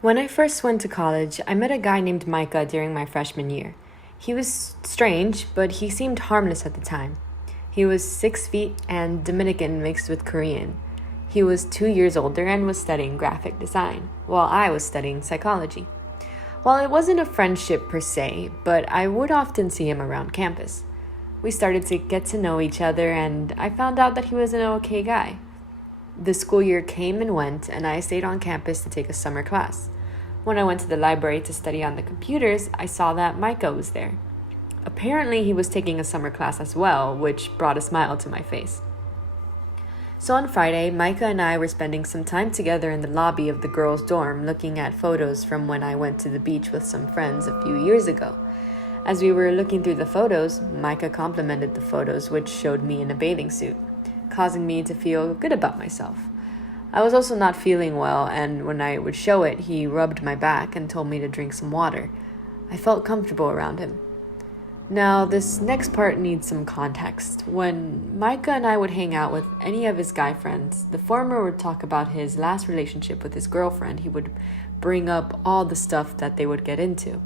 When I first went to college, I met a guy named Micah during my freshman year. He was strange, but he seemed harmless at the time. He was 6 feet and Dominican mixed with Korean. He was 2 years older and was studying graphic design, while I was studying psychology. Well, it wasn't a friendship per se, but I would often see him around campus. We started to get to know each other, and I found out that he was an okay guy. The school year came and went, and I stayed on campus to take a summer class. When I went to the library to study on the computers, I saw that Micah was there. Apparently, he was taking a summer class as well, which brought a smile to my face. So on Friday, Micah and I were spending some time together in the lobby of the girls' dorm looking at photos from when I went to the beach with some friends a few years ago. As we were looking through the photos, Micah complimented the photos, which showed me in a bathing suit, causing me to feel good about myself. I was also not feeling well, and when I would show it, he rubbed my back and told me to drink some water. I felt comfortable around him. Now, this next part needs some context. When Micah and I would hang out with any of his guy friends, the former would talk about his last relationship with his girlfriend. He would bring up all the stuff that they would get into.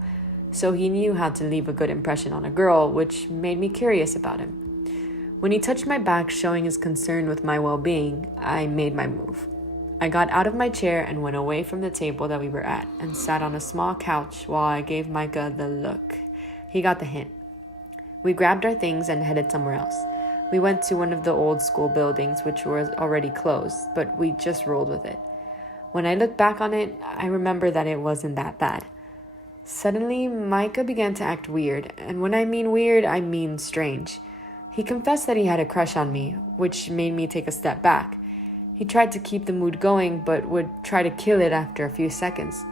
So he knew how to leave a good impression on a girl, which made me curious about him. When he touched my back, showing his concern with my well-being, I made my move. I got out of my chair and went away from the table that we were at and sat on a small couch while I gave Micah the look. He got the hint. We grabbed our things and headed somewhere else. We went to one of the old school buildings, which was already closed, but we just rolled with it. When I look back on it, I remember that it wasn't that bad. Suddenly, Micah began to act weird, and when I mean weird, I mean strange. He confessed that he had a crush on me, which made me take a step back. He tried to keep the mood going, but would try to kill it after a few seconds.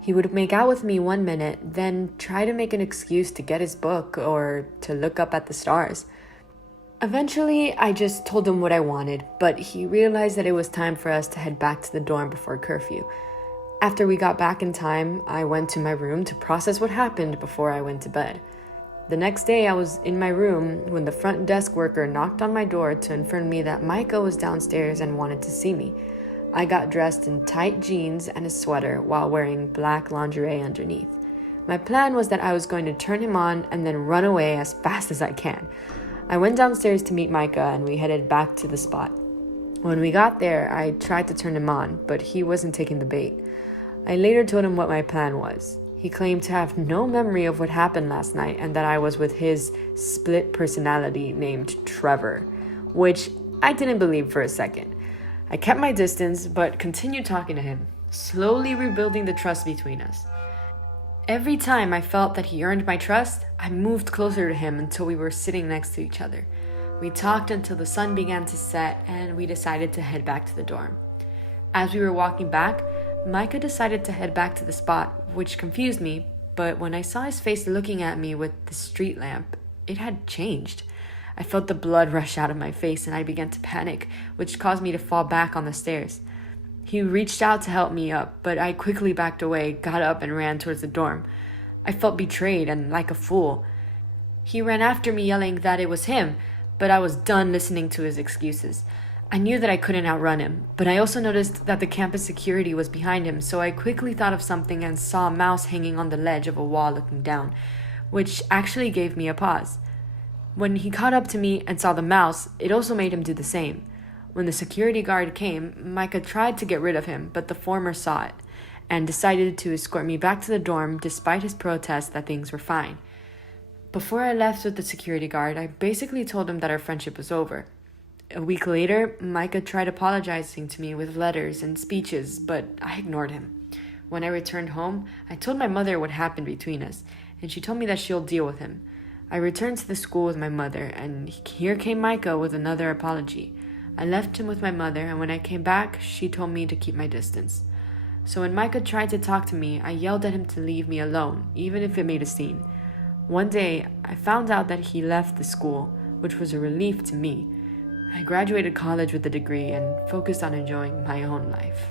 He would make out with me 1 minute, then try to make an excuse to get his book or to look up at the stars. Eventually, I just told him what I wanted, but he realized that it was time for us to head back to the dorm before curfew. After we got back in time, I went to my room to process what happened before I went to bed. The next day, I was in my room when the front desk worker knocked on my door to inform me that Micah was downstairs and wanted to see me. I got dressed in tight jeans and a sweater while wearing black lingerie underneath. My plan was that I was going to turn him on and then run away as fast as I can. I went downstairs to meet Micah and we headed back to the spot. When we got there, I tried to turn him on, but he wasn't taking the bait. I later told him what my plan was. He claimed to have no memory of what happened last night and that I was with his split personality named Trevor, which I didn't believe for a second. I kept my distance but continued talking to him, slowly rebuilding the trust between us. Every time I felt that he earned my trust, I moved closer to him until we were sitting next to each other. We talked until the sun began to set and we decided to head back to the dorm. As we were walking back, Micah decided to head back to the spot, which confused me, but when I saw his face looking at me with the street lamp, it had changed. I felt the blood rush out of my face and I began to panic, which caused me to fall back on the stairs. He reached out to help me up, but I quickly backed away, got up and ran towards the dorm. I felt betrayed and like a fool. He ran after me yelling that it was him, but I was done listening to his excuses. I knew that I couldn't outrun him, but I also noticed that the campus security was behind him, so I quickly thought of something and saw a mouse hanging on the ledge of a wall looking down, which actually gave me a pause. When he caught up to me and saw the mouse, it also made him do the same. When the security guard came, Micah tried to get rid of him, but the former saw it and decided to escort me back to the dorm despite his protest that things were fine. Before I left with the security guard, I basically told him that our friendship was over. A week later, Micah tried apologizing to me with letters and speeches, but I ignored him. When I returned home, I told my mother what happened between us, and she told me that she'll deal with him. I returned to the school with my mother, and here came Micah with another apology. I left him with my mother, and when I came back, she told me to keep my distance. So when Micah tried to talk to me, I yelled at him to leave me alone, even if it made a scene. One day, I found out that he left the school, which was a relief to me. I graduated college with a degree and focused on enjoying my own life.